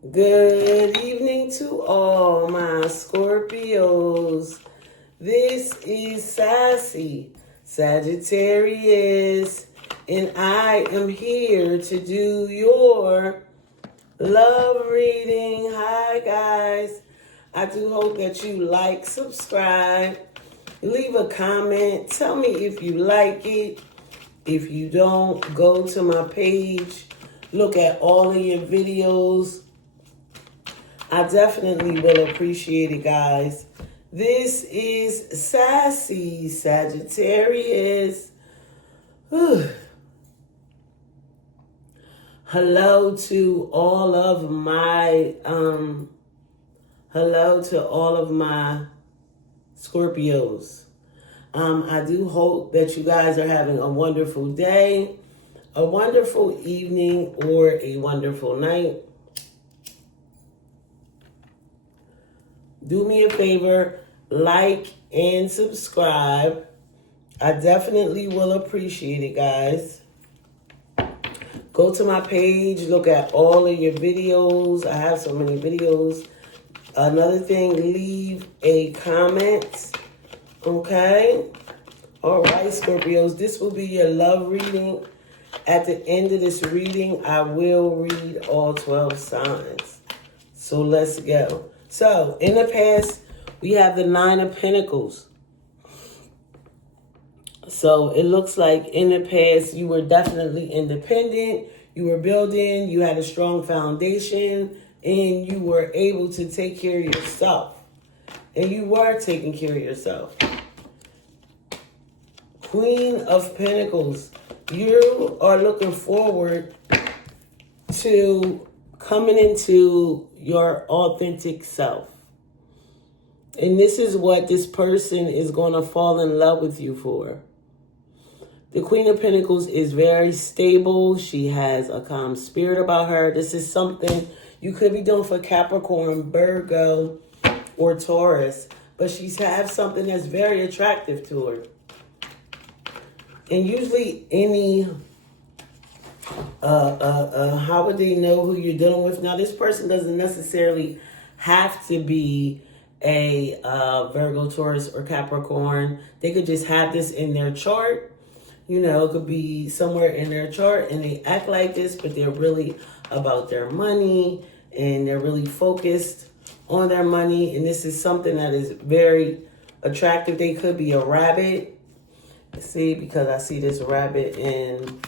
Good evening to all my Scorpios. This is Sassy Sagittarius, and I am here to do your love reading. Hi, guys. I do hope that you like, subscribe, leave a comment. Tell me if you like it. If you don't, go to my page, look at all of your videos. I definitely will appreciate it, guys. This is Sassy Sagittarius. Hello to all of my Scorpios. I do hope that you guys are having a wonderful day, a wonderful evening, or a wonderful night. Do me a favor, like and subscribe. I definitely will appreciate it, guys. Go to my page, look at all of your videos. I have so many videos. Another thing, leave a comment. Okay? All right, Scorpios, this will be your love reading. At the end of this reading, I will read all 12 signs. So let's go. So, in the past, we have the Nine of Pentacles. So, it looks like in the past, you were definitely independent. You were building, you had a strong foundation, and you were able to take care of yourself. And you were taking care of yourself. Queen of Pentacles. You are looking forward to coming into your authentic self. And this is what this person is going to fall in love with you for. The Queen of Pentacles is very stable. She has a calm spirit about her. This is something you could be doing for Capricorn, Virgo, or Taurus. But she's have something that's very attractive to her. And usually any how would they know who you're dealing with? Now, this person doesn't necessarily have to be a Virgo, Taurus, or Capricorn. They could just have this in their chart. You know, it could be somewhere in their chart and they act like this, but they're really about their money and they're really focused on their money. And this is something that is very attractive. They could be a rabbit. See, because I see this rabbit in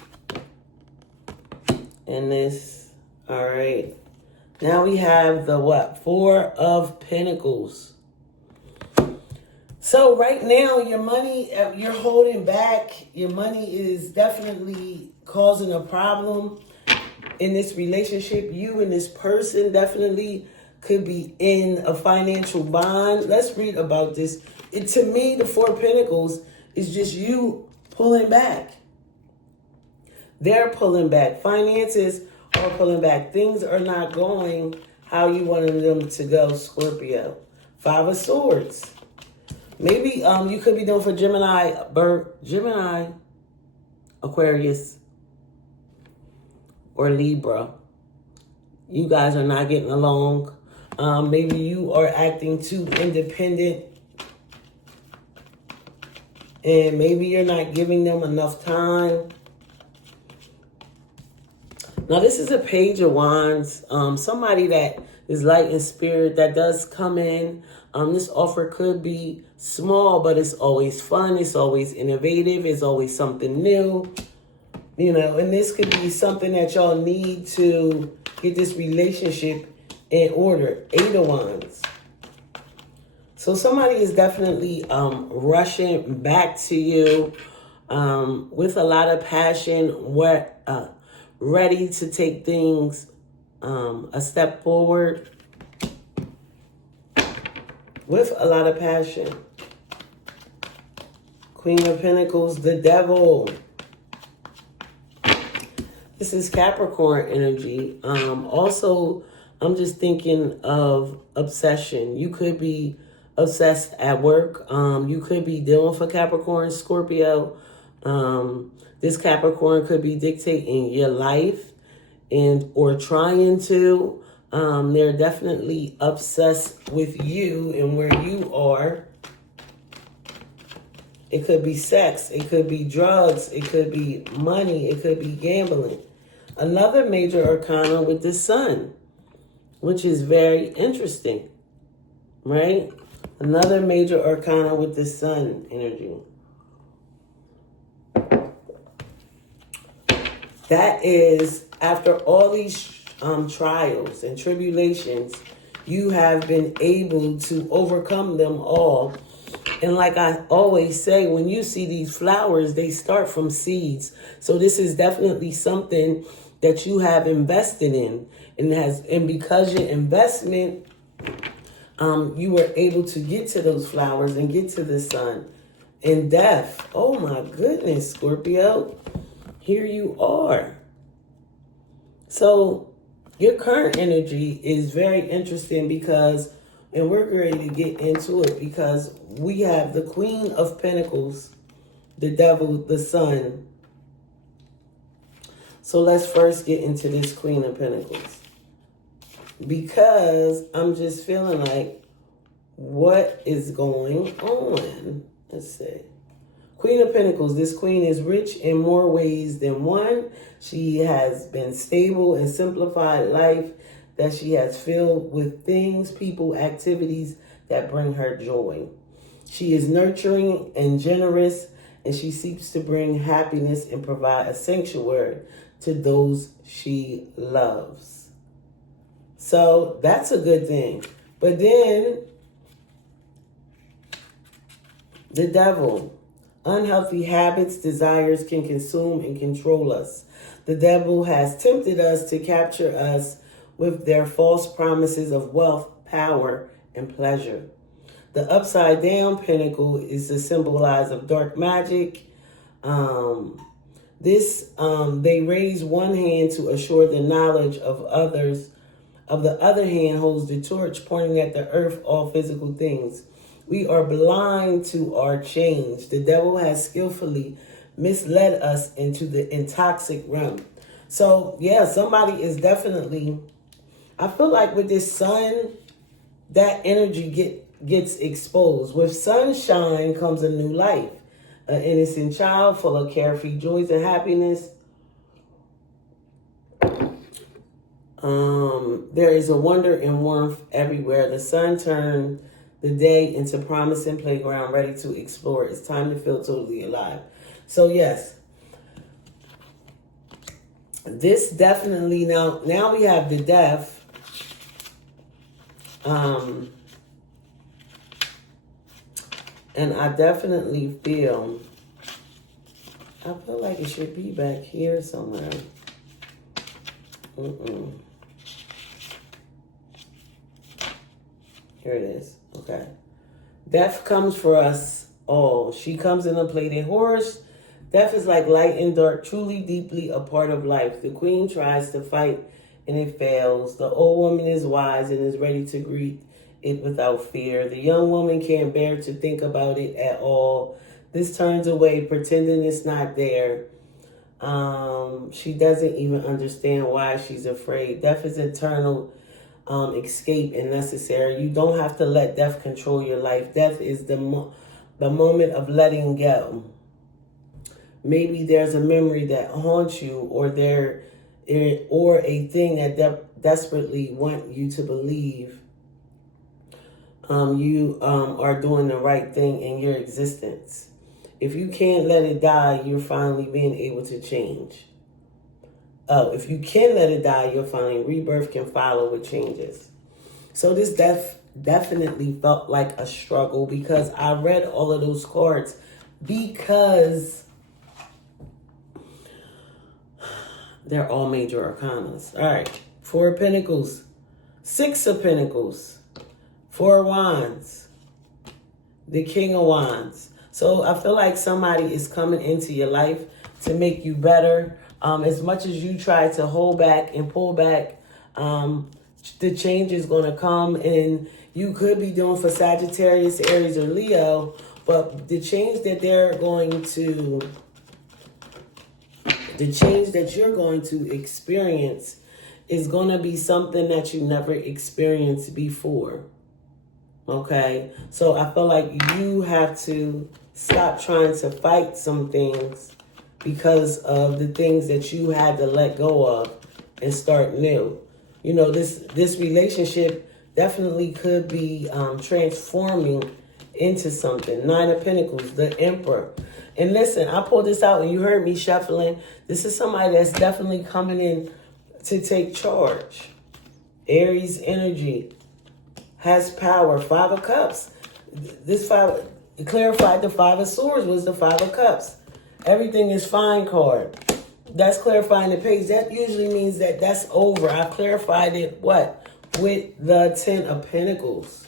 this. All right. Now we have the what? Four of Pentacles. So right now, your money, you're holding back. Your money is definitely causing a problem in this relationship. You and this person definitely could be in a financial bond. Let's read about this. To me, the Four of Pentacles is just you pulling back. They're pulling back. Finances are pulling back. Things are not going how you wanted them to go, Scorpio. Five of Swords. Maybe you could be doing for Gemini, Aquarius, or Libra. You guys are not getting along. Maybe you are acting too independent. And maybe you're not giving them enough time. Now, this is a Page of Wands. Somebody that is light in spirit that does come in. This offer could be small, but it's always fun. It's always innovative. It's always something new. You know, and this could be something that y'all need to get this relationship in order. Eight of Wands. So somebody is definitely rushing back to you with a lot of passion, ready to take things a step forward with a lot of passion. Queen of Pentacles, the Devil. This is Capricorn energy. Also, I'm just thinking of obsession. You could be obsessed at work. You could be dealing for Capricorn, Scorpio. This Capricorn could be dictating your life and or trying to. They're definitely obsessed with you and where you are. It could be sex. It could be drugs. It could be money. It could be gambling. Another major arcana with the sun, which is very interesting, right? Another major arcana with the sun energy. That is, after all these trials and tribulations, you have been able to overcome them all. And like I always say, when you see these flowers, they start from seeds. So this is definitely something that you have invested in. And because your investment, you were able to get to those flowers and get to the sun. And death, oh my goodness, Scorpio, here you are. So your current energy is very interesting because, and we're ready to get into it because we have the Queen of Pentacles, the Devil, the Sun. So let's first get into this Queen of Pentacles. Because I'm just feeling like, what is going on? Let's see. Queen of Pentacles. This queen is rich in more ways than one. She has been stable and simplified life that she has filled with things, people, activities that bring her joy. She is nurturing and generous, and she seeks to bring happiness and provide a sanctuary to those she loves. So that's a good thing. But then the devil. Unhealthy habits, desires can consume and control us. The devil has tempted us to capture us with their false promises of wealth, power, and pleasure. The upside down pentacle is the symbolize of dark magic. They raise one hand to assure the knowledge of others. Of the other hand holds the torch pointing at the earth, all physical things. We are blind to our change. The devil has skillfully misled us into the intoxic realm. So, yeah, somebody is definitely, I feel like with this sun, that energy gets exposed. With sunshine comes a new life. An innocent child full of carefree joys and happiness. There is a wonder and warmth everywhere. The sun turned the day into promising playground, ready to explore. It's time to feel totally alive. So yes, this definitely, now we have the death. And I definitely feel like it should be back here somewhere. Here it is. Okay. Death comes for us all. She comes in a plated horse. Death is like light and dark, truly, deeply a part of life. The queen tries to fight and it fails. The old woman is wise and is ready to greet it without fear. The young woman can't bear to think about it at all. This turns away, pretending it's not there. She doesn't even understand why she's afraid. Death is eternal. Escape and necessary. You don't have to let death control your life. Death is the moment of letting go. Maybe there's a memory that haunts you, or a thing that desperately want you to believe you are doing the right thing in your existence. If you can't let it die, you're finally being able to change. If you can let it die, you'll find rebirth can follow with changes. So this death definitely felt like a struggle because I read all of those cards because they're all major arcanas. All right. 4 of Pentacles, 6 of Pentacles, 4 of Wands, the King of Wands. So I feel like somebody is coming into your life to make you better. As much as you try to hold back and pull back, the change is going to come. And you could be doing for Sagittarius, Aries, or Leo. But the change that you're going to experience is going to be something that you never experienced before. Okay? So I feel like you have to stop trying to fight some things because of the things that you had to let go of and start new. You know, this relationship definitely could be transforming into something. Nine of Pentacles, the Emperor. And listen, I pulled this out and you heard me shuffling. This is somebody that's definitely coming in to take charge. Aries energy has power. Five of Cups. This five, it clarified the Five of Swords was the Five of Cups. Everything is fine card. That's clarifying the page. That usually means that that's over. I clarified it, what? With the Ten of Pentacles,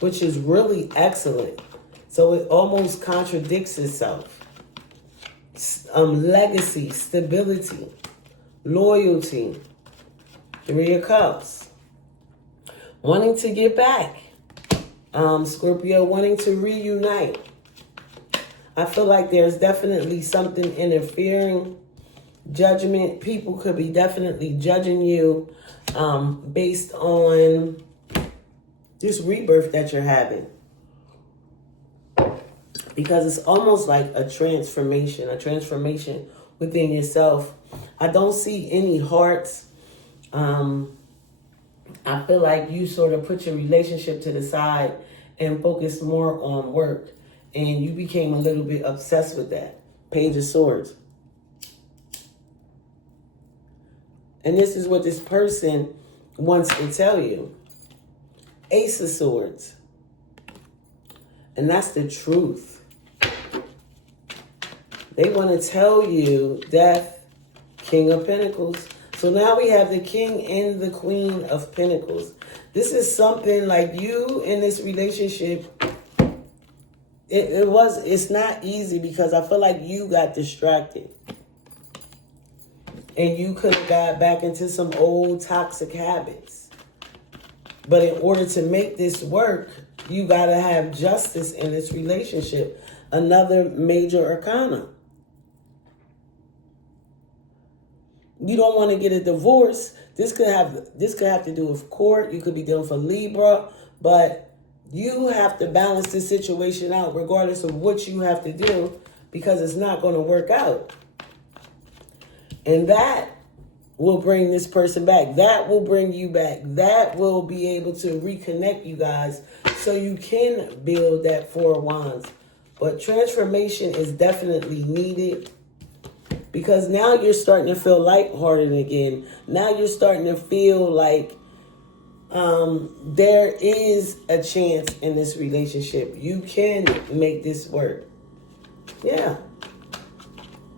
which is really excellent. So it almost contradicts itself. Legacy, stability, loyalty. Three of Cups. Wanting to get back. Scorpio wanting to reunite. I feel like there's definitely something interfering. Judgment. People could be definitely judging you based on this rebirth that you're having. Because it's almost like a transformation within yourself. I don't see any hearts. I feel like you sort of put your relationship to the side and focus more on work. And you became a little bit obsessed with that. Page of Swords. And this is what this person wants to tell you. Ace of Swords. And that's the truth. They want to tell you death, King of Pentacles. So now we have the King and the Queen of Pentacles. This is something like you in this relationship. It's not easy because I feel like you got distracted. And you could have got back into some old toxic habits. But in order to make this work, you got to have justice in this relationship. Another major arcana. You don't want to get a divorce. This could have to do with court. You could be dealing for Libra. But you have to balance this situation out regardless of what you have to do because it's not going to work out. And that will bring this person back. That will bring you back. That will be able to reconnect you guys so you can build that Four of Wands. But transformation is definitely needed because now you're starting to feel lighthearted again. Now you're starting to feel like there is a chance in this relationship. You can make this work. Yeah.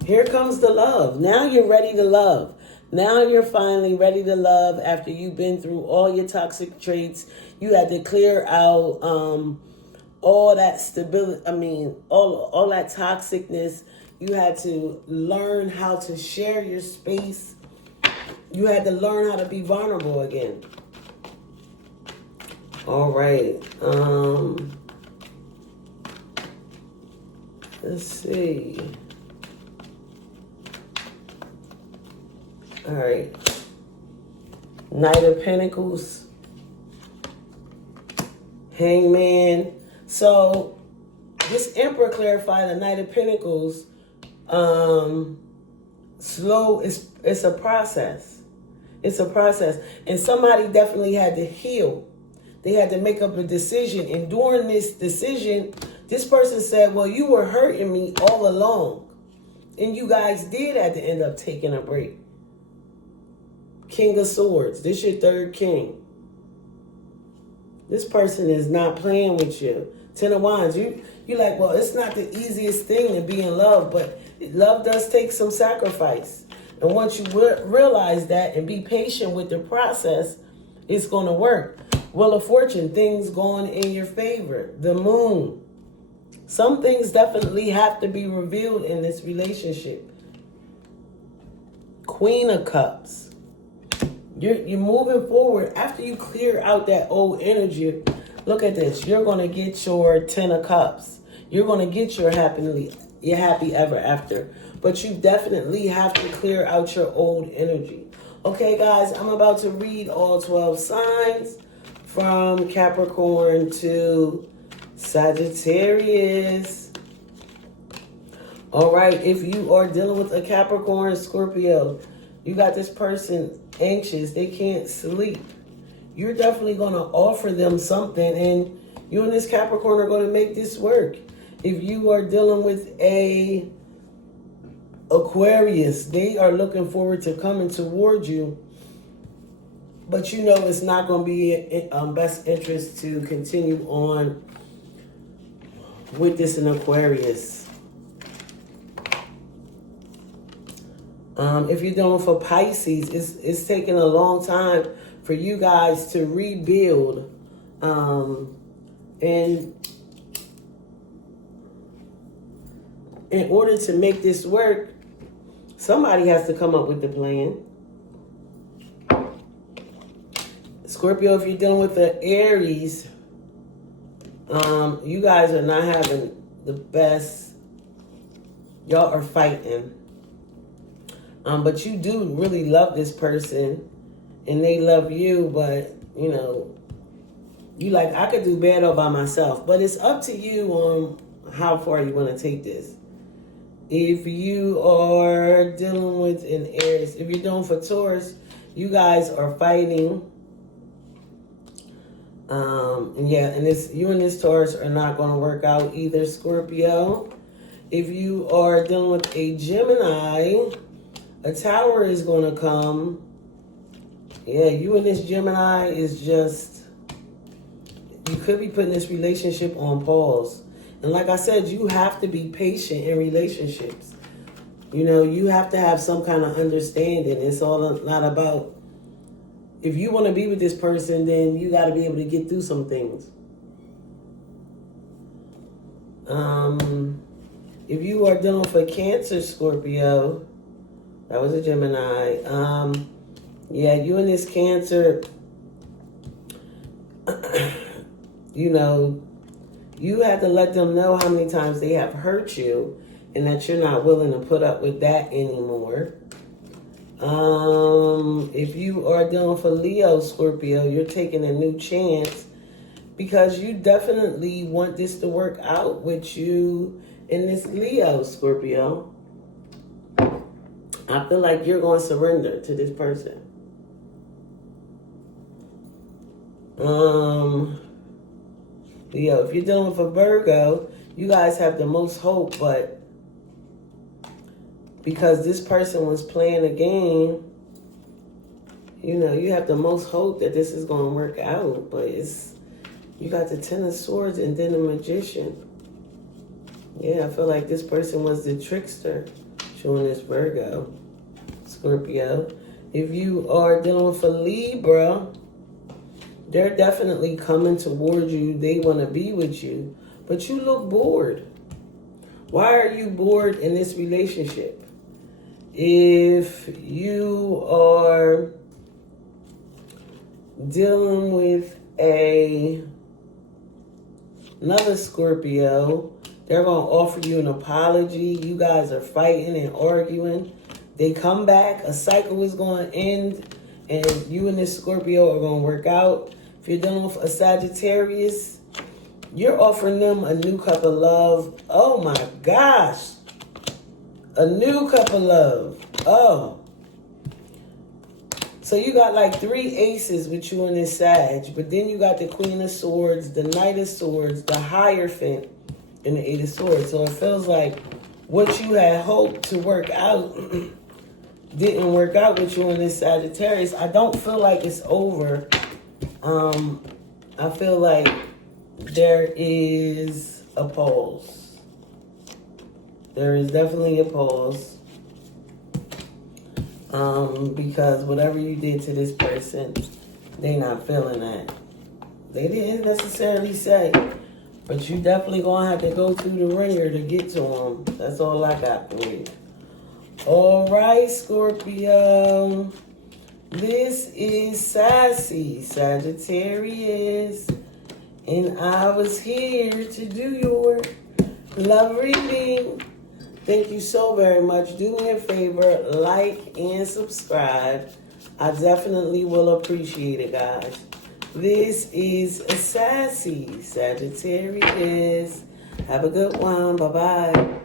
Here comes the love. Now you're ready to love. Now you're finally ready to love after you've been through all your toxic traits. You had to clear out all that stability. All that toxicness. You had to learn how to share your space. You had to learn how to be vulnerable again. All right. Let's see. All right. Knight of Pentacles. Hangman. So this Emperor clarified the Knight of Pentacles. Slow. It's a process. It's a process. And somebody definitely had to heal. They had to make up a decision. And during this decision, this person said, well, you were hurting me all along. And you guys did have to end up taking a break. King of Swords. This your third king. This person is not playing with you. Ten of Wands. You're like, well, it's not the easiest thing to be in love, but love does take some sacrifice. And once you realize that and be patient with the process, it's going to work. Wheel of Fortune, things going in your favor. The Moon. Some things definitely have to be revealed in this relationship. Queen of Cups. You're moving forward. After you clear out that old energy, look at this. You're going to get your Ten of Cups. You're going to get your happy ever after. But you definitely have to clear out your old energy. Okay, guys, I'm about to read all 12 signs from Capricorn to Sagittarius. All right, if you are dealing with a Capricorn, Scorpio, you got this person anxious. They can't sleep. You're definitely going to offer them something, and you and this Capricorn are going to make this work. If you are dealing with a Aquarius, they are looking forward to coming towards you, but you know it's not going to be in best interest to continue on with this in Aquarius. If you're dealing for Pisces, it's taking a long time for you guys to rebuild. And in order to make this work, somebody has to come up with the plan. Scorpio, if you're dealing with the Aries, you guys are not having the best. Y'all are fighting. But you do really love this person and they love you, but you know, you like, I could do better by myself, but it's up to you on how far you want to take this. If you are dealing with an Aries, if you're dealing for Taurus, you guys are fighting. And this, you and this Taurus are not going to work out either, Scorpio. If you are dealing with a Gemini, a Tower is going to come. Yeah, you and this Gemini is just, you could be putting this relationship on pause. And like I said, you have to be patient in relationships. You know, you have to have some kind of understanding. It's all not about, if you want to be with this person, then you got to be able to get through some things. If you are dealing for Cancer, Scorpio, that was a Gemini. Yeah, you and this Cancer, you know, you have to let them know how many times they have hurt you and that you're not willing to put up with that anymore. If you are dealing for Leo, Scorpio, you're taking a new chance because you definitely want this to work out with you in this Leo, Scorpio. I feel like you're going to surrender to this person. Leo, if you're dealing with a Virgo, you guys have the most hope, but because this person was playing a game, you know, you have the most hope that this is going to work out, but it's, you got the Ten of Swords and then the Magician. Yeah, I feel like this person was the trickster, showing this Virgo, Scorpio. If you are dealing with a Libra, they're definitely coming towards you. They want to be with you, but you look bored. Why are you bored in this relationship? If you are dealing with another Scorpio, they're going to offer you an apology. You guys are fighting and arguing. They come back. A cycle is going to end, and you and this Scorpio are going to work out. If you're dealing with a Sagittarius, you're offering them a new cup of love. Oh my gosh. A new cup of love. Oh. So you got like 3 aces with you and this Sag, but then you got the Queen of Swords, the Knight of Swords, the Hierophant, and the 8 of Swords. So it feels like what you had hoped to work out didn't work out with you and this Sagittarius. I don't feel like it's over. I feel like there is a pause. There is definitely a pause. Because whatever you did to this person, they not feeling that. They didn't necessarily say, but you definitely gonna have to go through the ringer to get to them. That's all I got for you. All right, Scorpio. This is Sassy Sagittarius, and I was here to do your love reading. Thank you so very much. Do me a favor, like and subscribe. I definitely will appreciate it, guys. This is Sassy Sagittarius. Have a good one. Bye-bye.